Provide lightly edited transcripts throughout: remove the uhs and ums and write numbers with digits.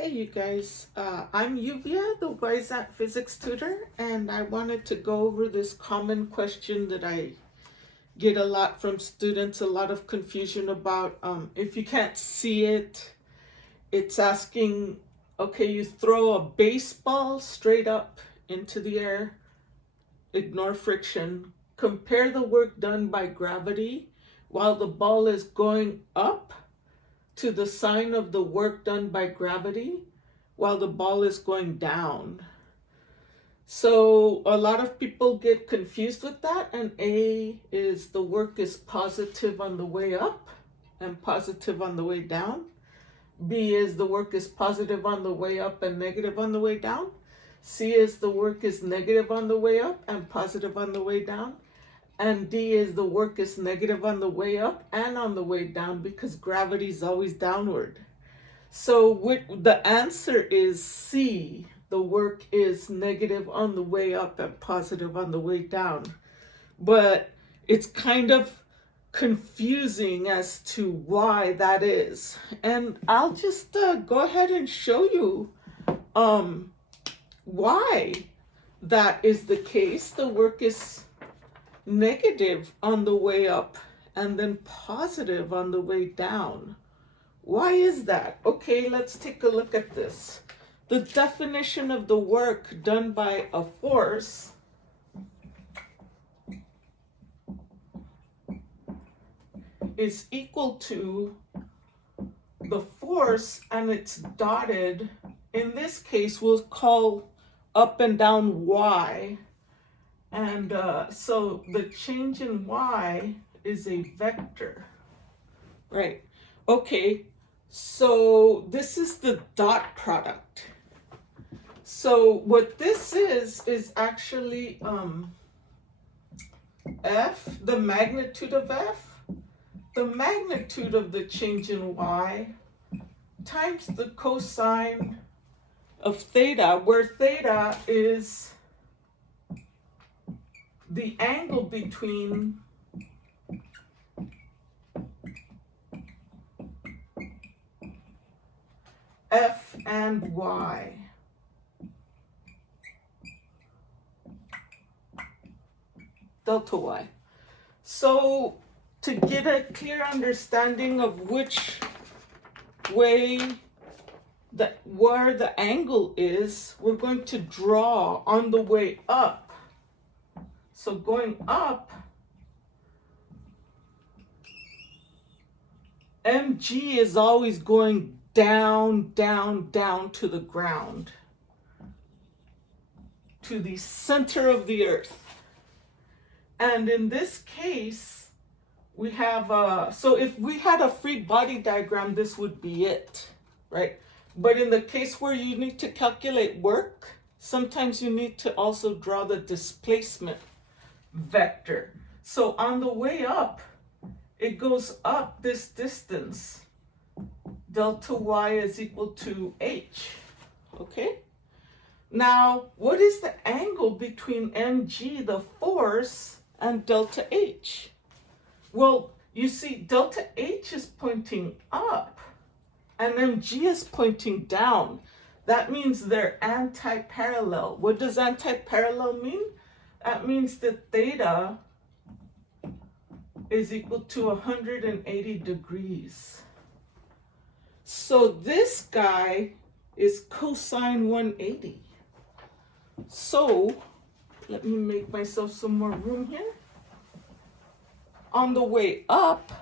Hey you guys, I'm Lluvia, the Wyzant physics tutor, and I wanted to go over this common question that I get a lot from students, a lot of confusion about. If you can't see it, it's asking, okay, you throw a baseball straight up into the air, ignore friction, compare the work done by gravity while the ball is going up to the sign of the work done by gravity while the ball is going down. So a lot of people get confused with that, and A is the work is positive on the way up and positive on the way down. B is the work is positive on the way up and negative on the way down. C is the work is negative on the way up and positive on the way down. And D is the work is negative on the way up and on the way down because gravity is always downward. So the answer is C. The work is negative on the way up and positive on the way down. But it's kind of confusing as to why that is. And I'll just go ahead and show you why that is the case. The work is negative on the way up and then positive on the way down. Why is that? Okay, let's take a look at this. The definition of the work done by a force is equal to the force, and it's dotted. In this case, we'll call up and down y. And so the change in y is a vector, right? Okay, so this is the dot product. So what this is actually f, the magnitude of f, the magnitude of the change in y, times the cosine of theta, where theta is the angle between f and y. Delta y. So to get a clear understanding of which way where the angle is, we're going to draw on the way up. So going up, mg is always going down, down, down to the ground, to the center of the earth. And in this case, we have, so if we had a free body diagram, this would be it, right? But in the case where you need to calculate work, sometimes you need to also draw the displacement vector. So on the way up, it goes up this distance. Delta y is equal to h. Okay? Now, what is the angle between mg, the force, and delta h? Well, you see, delta h is pointing up, and mg is pointing down. That means they're anti-parallel. What does anti-parallel mean? That means that theta is equal to 180 degrees. So this guy is cosine 180. So let me make myself some more room here. On the way up,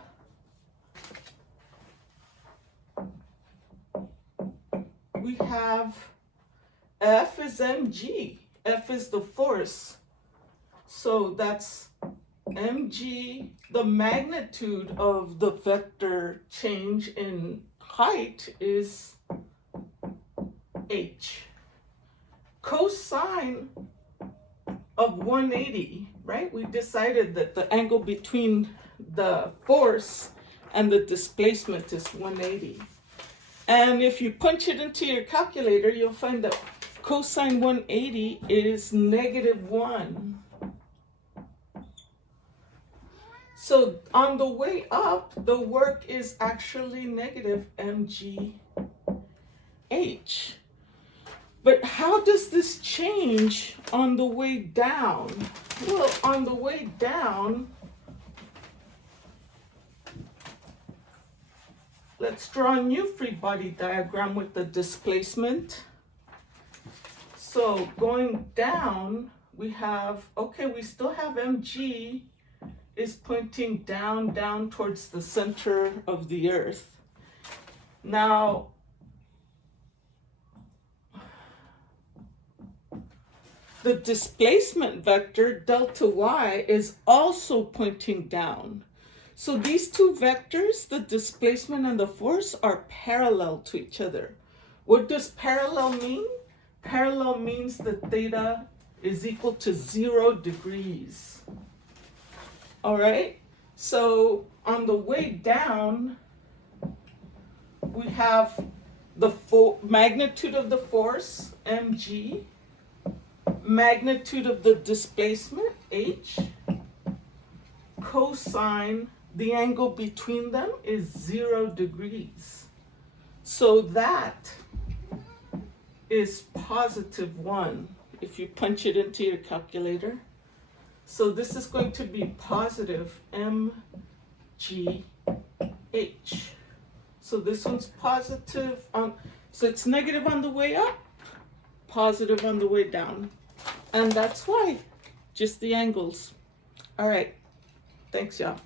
we have F is mg. F is the force. So that's mg, the magnitude of the vector change in height is h. Cosine of 180, right? We decided that the angle between the force and the displacement is 180. And if you punch it into your calculator, you'll find that cosine 180 is -1. So on the way up, the work is actually negative mg H. But how does this change on the way down? Well, on the way down, let's draw a new free body diagram with the displacement. So going down, we have, okay, we still have mg is pointing down, down towards the center of the earth. Now, the displacement vector, delta y, is also pointing down. So these two vectors, the displacement and the force, are parallel to each other. What does parallel mean? Parallel means that theta is equal to 0 degrees. All right? So on the way down, we have the magnitude of the force, mg, magnitude of the displacement, h, cosine, the angle between them is 0 degrees. So that is +1 if you punch it into your calculator. So this is going to be positive mgh. So this one's positive so it's negative on the way up, positive on the way down. And that's why, just the angles. All right, thanks y'all.